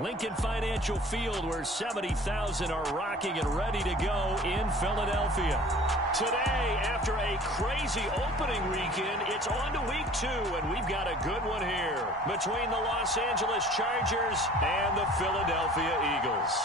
Lincoln Financial Field, where 70,000 are rocking and ready to go in Philadelphia. Today, after a crazy opening weekend, it's on to week 2, and we've got a good one here between the Los Angeles Chargers and the Philadelphia Eagles.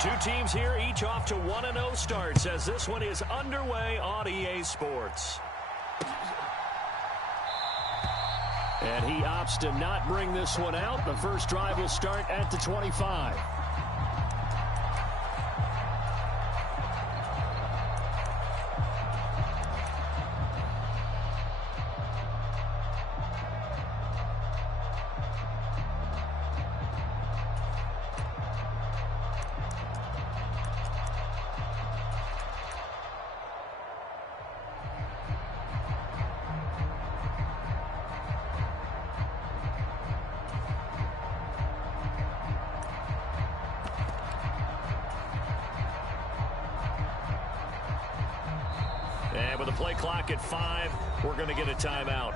Two teams here, each off to 1-0 starts as this one is underway on EA Sports. And he opts to not bring this one out. The first drive will start at the 25. And with the play clock at 5, we're going to get a timeout.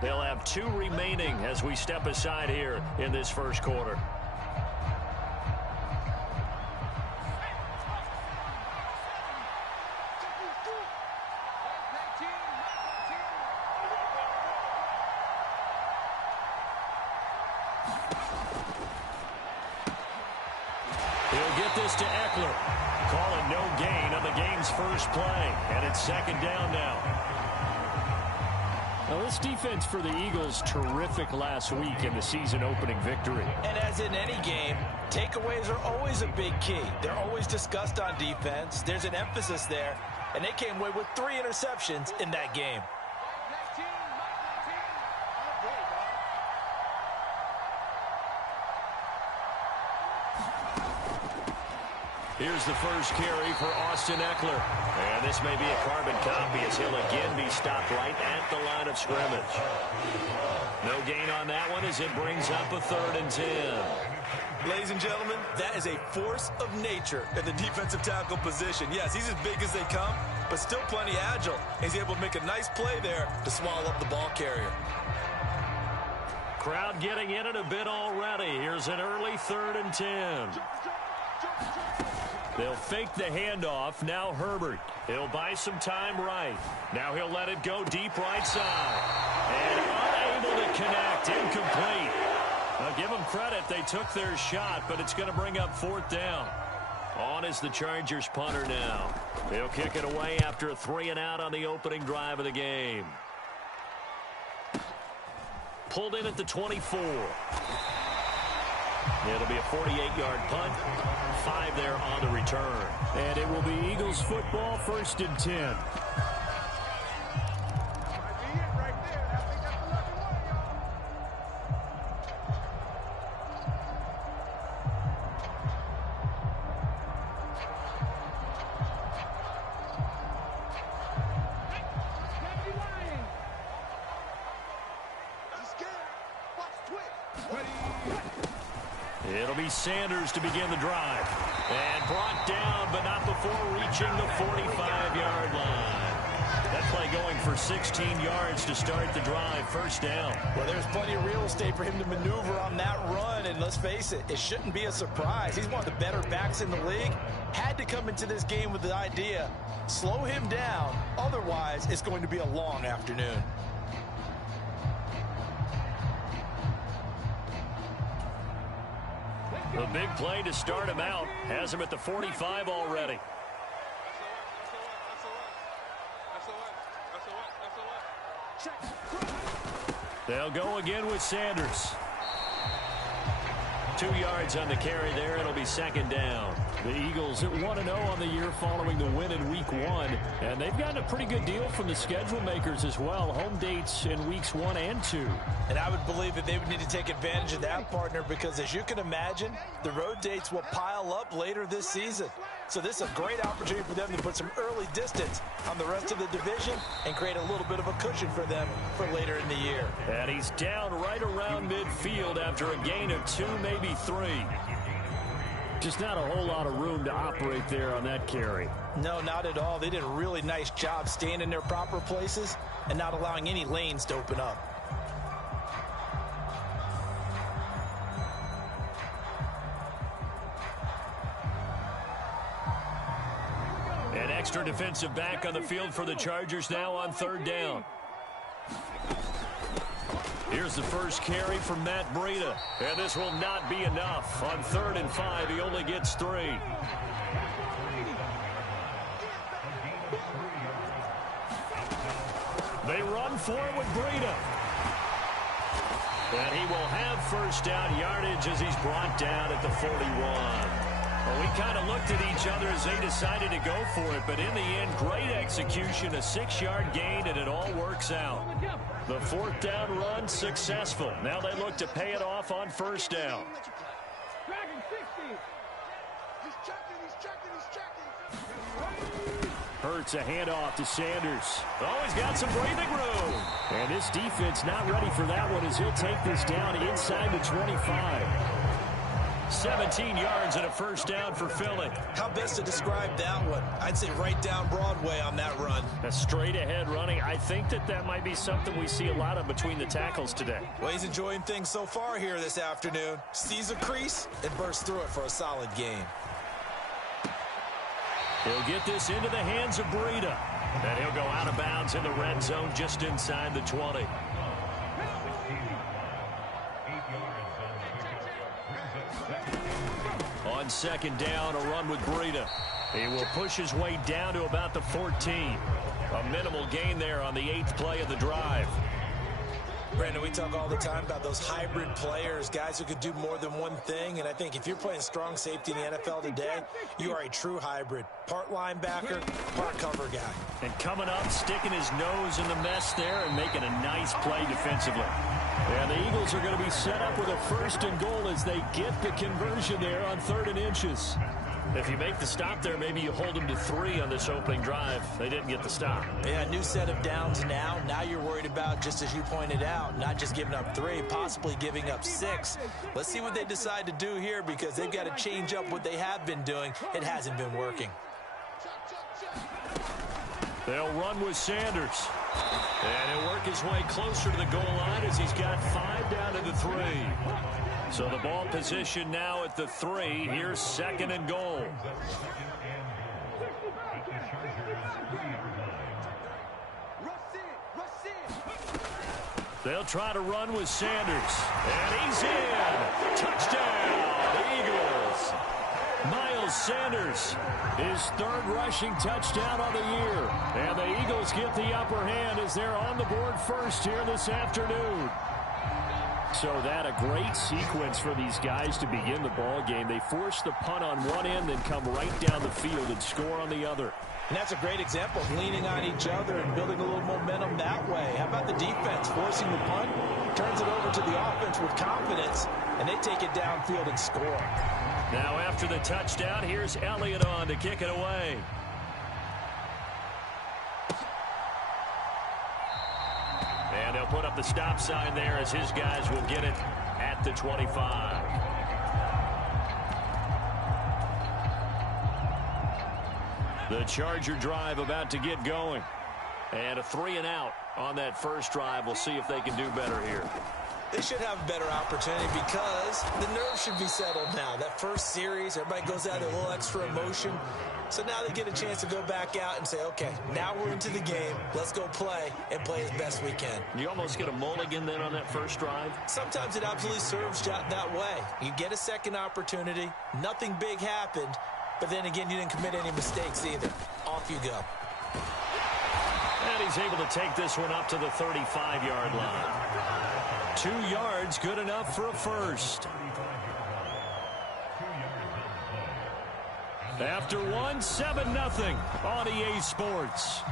They'll have 2 remaining as we step aside here in this first quarter. He'll get this to Eckler. Call it no gain on the game's first play. And it's second down now. Now, this defense for the Eagles, terrific last week in the season-opening victory. And as in any game, takeaways are always a big key. They're always discussed on defense. There's an emphasis there. And they came away with 3 interceptions in that game. Here's the first carry for Austin Eckler. And this may be a carbon copy as he'll again be stopped right at the line of scrimmage. No gain on that one as it brings up a 3rd and 10. Ladies and gentlemen, that is a force of nature at the defensive tackle position. Yes, he's as big as they come, but still plenty agile. He's able to make a nice play there to swallow up the ball carrier. Crowd getting in it a bit already. Here's an early 3rd and 10. They'll fake the handoff. Now Herbert. He'll buy some time right. Now he'll let it go deep right side. And unable to connect. Incomplete. Now give them credit. They took their shot, but it's going to bring up 4th down. On is the Chargers punter now. He'll kick it away after a 3-and-out on the opening drive of the game. Pulled in at the 24. It'll be a 48-yard punt. 5 there on the return. And it will be Eagles football, 1st and 10. It'll be Sanders to begin the drive. And brought down, but not before reaching the 45-yard line. That play going for 16 yards to start the drive. 1st down. Well, there's plenty of real estate for him to maneuver on that run. And let's face it, it shouldn't be a surprise. He's one of the better backs in the league. Had to come into this game with the idea, slow him down. Otherwise, it's going to be a long afternoon. A big play to start him out. Has him at the 45 already. They'll go again with Sanders. 2 yards on the carry there. It'll be 2nd down. The Eagles at 1-0 on the year following the win in Week 1. And they've gotten a pretty good deal from the schedule makers as well. Home dates in Weeks 1 and 2. And I would believe that they would need to take advantage of that, partner, because as you can imagine, the road dates will pile up later this season. So this is a great opportunity for them to put some early distance on the rest of the division and create a little bit of a cushion for them for later in the year. And he's down right around midfield after a gain of 2, maybe 3. Just not a whole lot of room to operate there on that carry. No, not at all. They did a really nice job staying in their proper places and not allowing any lanes to open up. An extra defensive back on the field for the Chargers now on 3rd down. Here's the first carry from Matt Breida. And this will not be enough. On 3rd and 5, he only gets 3. They run for it with Breida. And he will have first down yardage as he's brought down at the 41. Well, we kind of looked at each other as they decided to go for it, but in the end, great execution, a 6-yard gain, and it all works out. The 4th down run successful. Now they look to pay it off on 1st down. Hurts a handoff to Sanders. Oh, he's got some breathing room. And this defense not ready for that one as he'll take this down inside the 25. 17 yards and a first down for Philly. How best to describe that one? I'd say right down Broadway on that run. A straight ahead running. I think that might be something we see a lot of between the tackles today. Well, he's enjoying things so far here this afternoon. Sees a crease and bursts through it for a solid gain. He'll get this into the hands of Breida. And he'll go out of bounds in the red zone just inside the 20. On 2nd down, a run with Breida. He will push his way down to about the 14. A minimal gain there on the 8th play of the drive. Brandon, we talk all the time about those hybrid players, guys who could do more than one thing, and I think if you're playing strong safety in the NFL today, you are a true hybrid. Part linebacker, part cover guy. And coming up, sticking his nose in the mess there and making a nice play defensively. And the Eagles are going to be set up with a 1st and goal as they get the conversion there on 3rd and inches. If you make the stop there, maybe you hold them to 3 on this opening drive. They didn't get the stop. Yeah, new set of downs now. Now you're worried about, just as you pointed out, not just giving up 3, possibly giving up 6. Let's see what they decide to do here because they've got to change up what they have been doing. It hasn't been working. They'll run with Sanders. And he'll work his way closer to the goal line as he's got 5 down to the 3. So the ball position now at the 3. Here's 2nd and goal. They'll try to run with Sanders. And he's in. Touchdown, Eagles. Miles Sanders, his 3rd rushing touchdown on the year. And the Eagles get the upper hand as they're on the board first here this afternoon. So that a great sequence for these guys to begin the ball game. They force the punt on one end, then come right down the field and score on the other. And that's a great example of leaning on each other and building a little momentum that way. How about the defense forcing the punt, turns it over to the offense with confidence, and they take it downfield and score. Now after the touchdown, here's Elliott on to kick it away. And they'll put up the stop sign there as his guys will get it at the 25. The Charger drive about to get going. And a 3 and out on that first drive. We'll see if they can do better here. They should have a better opportunity because the nerves should be settled now. That first series, everybody goes out with a little extra emotion. So now they get a chance to go back out and say, okay, now we're into the game. Let's go play and play as best we can. You almost get a mulligan then on that first drive? Sometimes it absolutely serves that way. You get a second opportunity. Nothing big happened. But then again, you didn't commit any mistakes either. Off you go. And he's able to take this one up to the 35-yard line. 2 yards, good enough for a first. After one, 7-0 on EA Sports.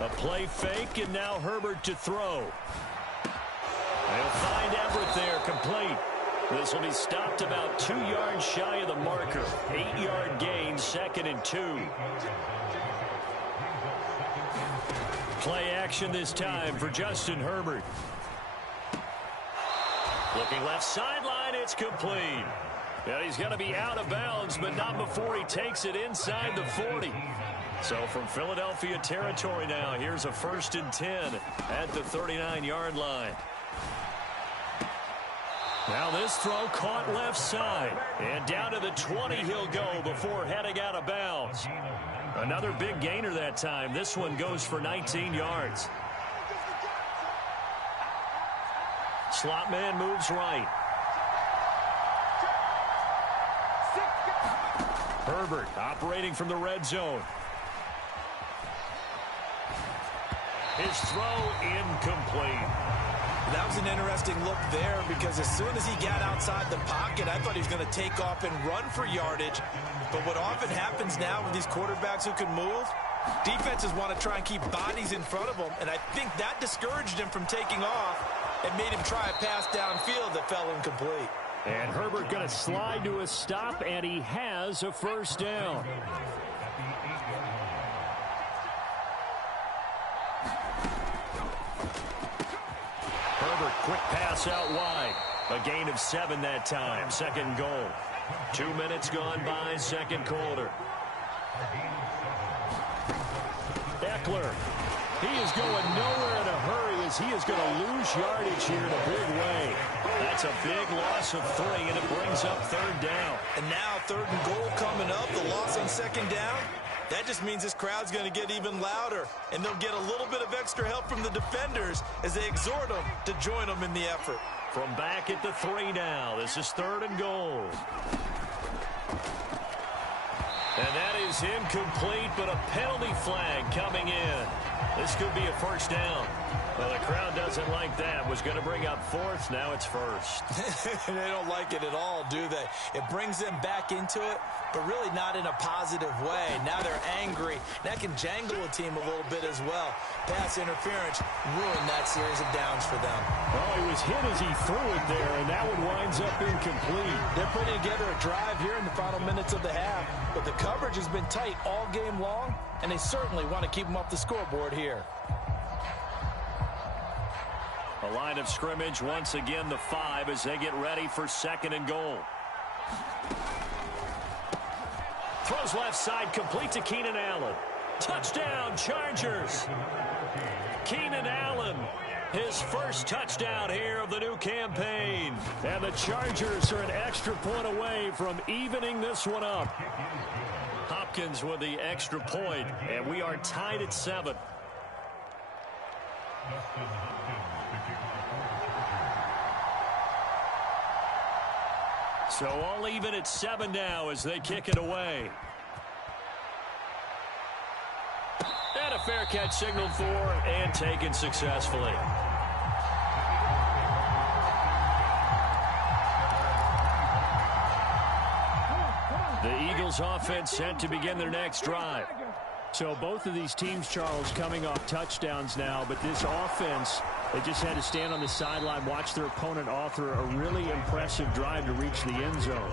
A play fake, and now Herbert to throw. They'll find Everett there, complete. This will be stopped about 2 yards shy of the marker. 8-yard gain, 2nd and 2. Play action this time for Justin Herbert. Looking left sideline, it's complete. And he's going to be out of bounds, but not before he takes it inside the 40. So from Philadelphia territory now, here's a 1st and 10 at the 39-yard line. Now this throw caught left side. And down to the 20 he'll go before heading out of bounds. Another big gainer that time. This one goes for 19 yards. Slot man moves right. Herbert operating from the red zone. His throw incomplete. That was an interesting look there because as soon as he got outside the pocket, I thought he was going to take off and run for yardage. But what often happens now with these quarterbacks who can move, defenses want to try and keep bodies in front of them, and I think that discouraged him from taking off and made him try a pass downfield that fell incomplete. And Herbert going to slide to a stop, and he has a 1st down. Herbert, quick pass out wide. A gain of 7 that time. 2nd goal. 2 minutes gone by, 2nd quarter. Eckler. He is going nowhere in a hurry as he is going to lose yardage here in a big way. That's a big loss of 3, and it brings up 3rd down. And now 3rd and goal coming up. The loss on 2nd down. That just means this crowd's going to get even louder, and they'll get a little bit of extra help from the defenders as they exhort them to join them in the effort. From back at the 3 now, this is 3rd and goal. And that is incomplete, but a penalty flag coming in. This could be a 1st down. Well, the crowd doesn't like that. Was going to bring up 4th. Now it's 1st. They don't like it at all, do they? It brings them back into it, but really not in a positive way. Now they're angry. That can jangle a team a little bit as well. Pass interference ruined that series of downs for them. Oh, he was hit as he threw it there, and that one winds up incomplete. They're putting together a drive here in the final minutes of the half, but the coverage has been tight all game long, and they certainly want to keep them off the scoreboard here. A line of scrimmage once again, the 5 as they get ready for 2nd and goal. Throws left side, complete to Keenan Allen. Touchdown, Chargers. Keenan Allen, his 1st touchdown here of the new campaign. And the Chargers are an extra point away from evening this one up. Hopkins with the extra point, and we are tied at 7. So all even at 7 now as they kick it away. And a fair catch signaled for and taken successfully. The Eagles offense set to begin their next drive. So both of these teams, Charles, coming off touchdowns now, but this offense, they just had to stand on the sideline, watch their opponent author a really impressive drive to reach the end zone.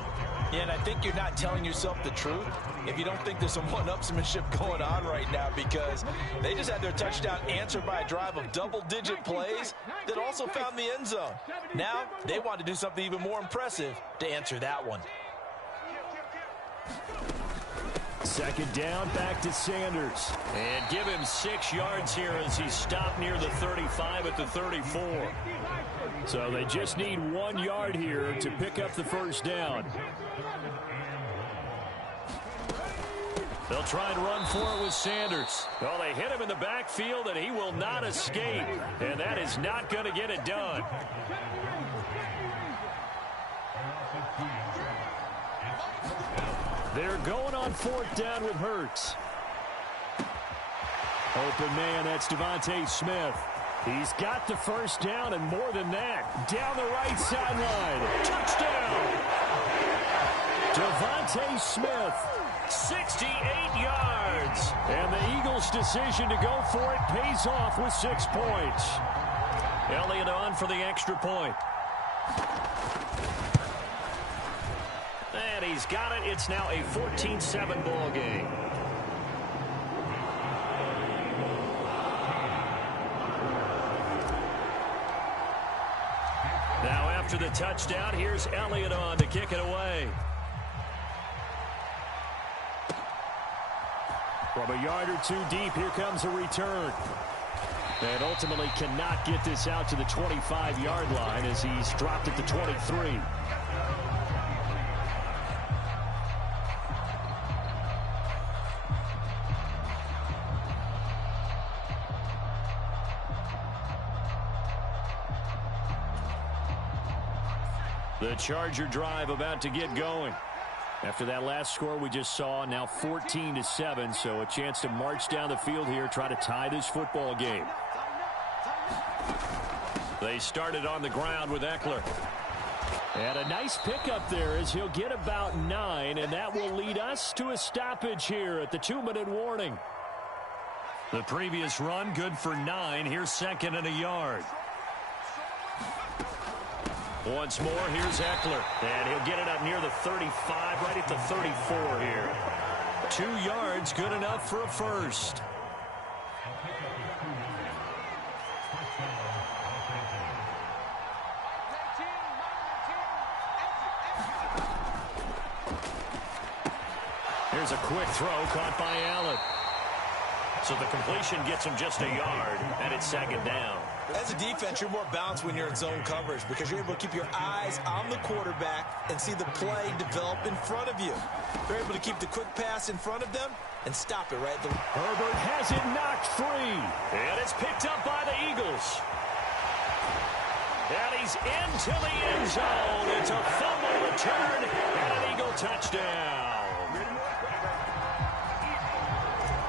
Yeah, and I think you're not telling yourself the truth if you don't think there's some one-upsmanship going on right now, because they just had their touchdown answered by a drive of double-digit plays that also found the end zone. Now they want to do something even more impressive to answer that one. 2nd down, back to Sanders. And give him 6 yards here as he stopped near the 35 at the 34. So they just need 1 yard here to pick up the 1st down. They'll try and run for it with Sanders. Well, they hit him in the backfield, and he will not escape. And that is not going to get it done. They're going on 4th down with Hurts. Open man, that's Devontae Smith. He's got the 1st down and more than that. Down the right sideline. Touchdown! Devontae Smith, 68 yards. And the Eagles' decision to go for it pays off with 6 points. Elliott on for the extra point. And he's got it. It's now a 14-7 ball game. Now after the touchdown. Here's Elliott on to kick it away. From a yard or two deep, here comes a return. And ultimately cannot get this out to the 25-yard line as he's dropped at the 23. The Charger drive about to get going. After that last score we just saw, now 14-7, so a chance to march down the field here, try to tie this football game. They started on the ground with Ekeler. And a nice pickup there as he'll get about 9, and that will lead us to a stoppage here at the 2-minute warning. The previous run good for 9. Here's second and a yard. Once more, here's Ekeler. And he'll get it up near the 35, right at the 34 here. 2 yards, good enough for a first. Here's a quick throw caught by Allen. So the completion gets him just a yard, and it's second down. As a defense, you're more balanced when you're in zone coverage because you're able to keep your eyes on the quarterback and see the play develop in front of you. They're able to keep the quick pass in front of them and stop it right there. Herbert has it knocked free, and it's picked up by the Eagles. And he's into the end zone. It's a fumble return and an Eagle touchdown.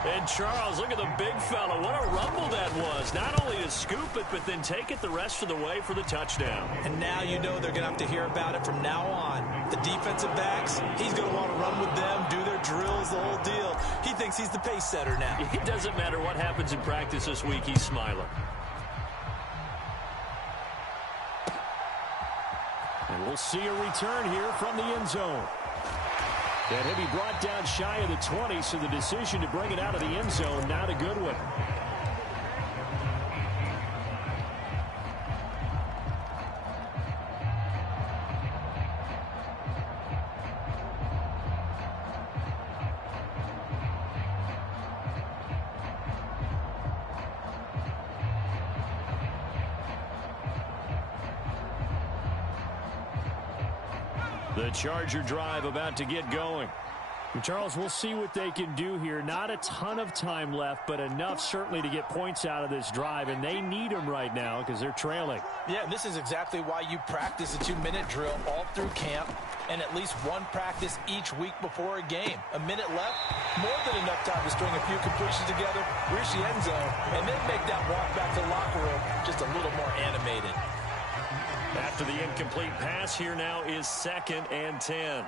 And Charles, look at the big fella. What a rumble that was. Not only to scoop it, but then take it the rest of the way for the touchdown. And now you know they're going to have to hear about it from now on. The defensive backs, he's going to want to run with them, do their drills, the whole deal. He thinks he's the pace setter now. It doesn't matter what happens in practice this week. He's smiling. And we'll see a return here from the end zone. And he'll be brought down shy of the 20, so the decision to bring it out of the end zone, not a good one. The Charger drive about to get going. And Charles, we'll see what they can do here. Not a ton of time left, but enough certainly to get points out of this drive, and they need them right now because they're trailing. Yeah, this is exactly why you practice a 2-minute drill all through camp and at least one practice each week before a game. A minute left, more than enough time to string a few completions together, reach the end zone, and then make that walk back to the locker room just a little more animated. After the incomplete pass, here now is 2nd and 10.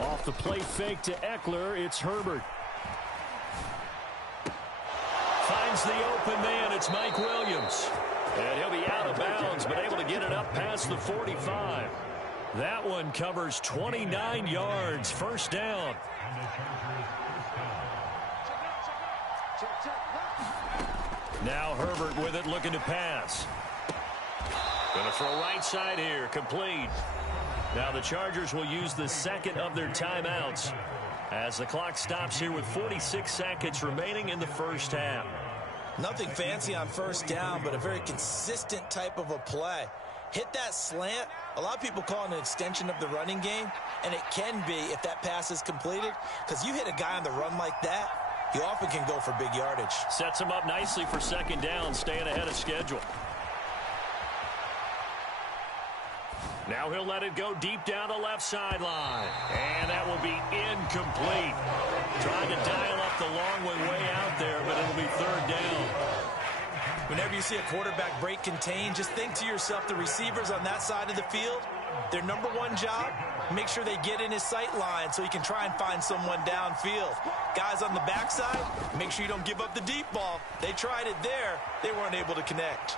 Off the play fake to Ekeler, it's Herbert. Finds the open man, it's Mike Williams. And he'll be out of bounds, but able to get it up past the 45. That one covers 29 yards, first down. Now Herbert with it, looking to pass. Gonna throw right side here, complete. Now the Chargers will use the second of their timeouts as the clock stops here with 46 seconds remaining in the first half. Nothing fancy on first down, but a very consistent type of a play. Hit that slant. A lot of people call it an extension of the running game, and it can be if that pass is completed, because you hit a guy on the run like that, he often can go for big yardage. Sets him up nicely for second down, staying ahead of schedule. Now he'll let it go deep down the left sideline. And that will be incomplete. Trying to dial up the long one way out there, but it'll be third down. Whenever you see a quarterback break contain, just think to yourself, the receivers on that side of the field, their number one job, make sure they get in his sight line so he can try and find someone downfield. Guys on the backside, make sure you don't give up the deep ball. They tried it there. They weren't able to connect.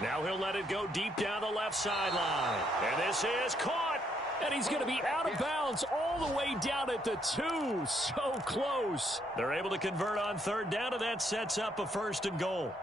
Now he'll let it go deep down the left sideline. And this is caught. And he's going to be out of bounds all the way down at the 2. So close. They're able to convert on third down, and that sets up a 1st and goal.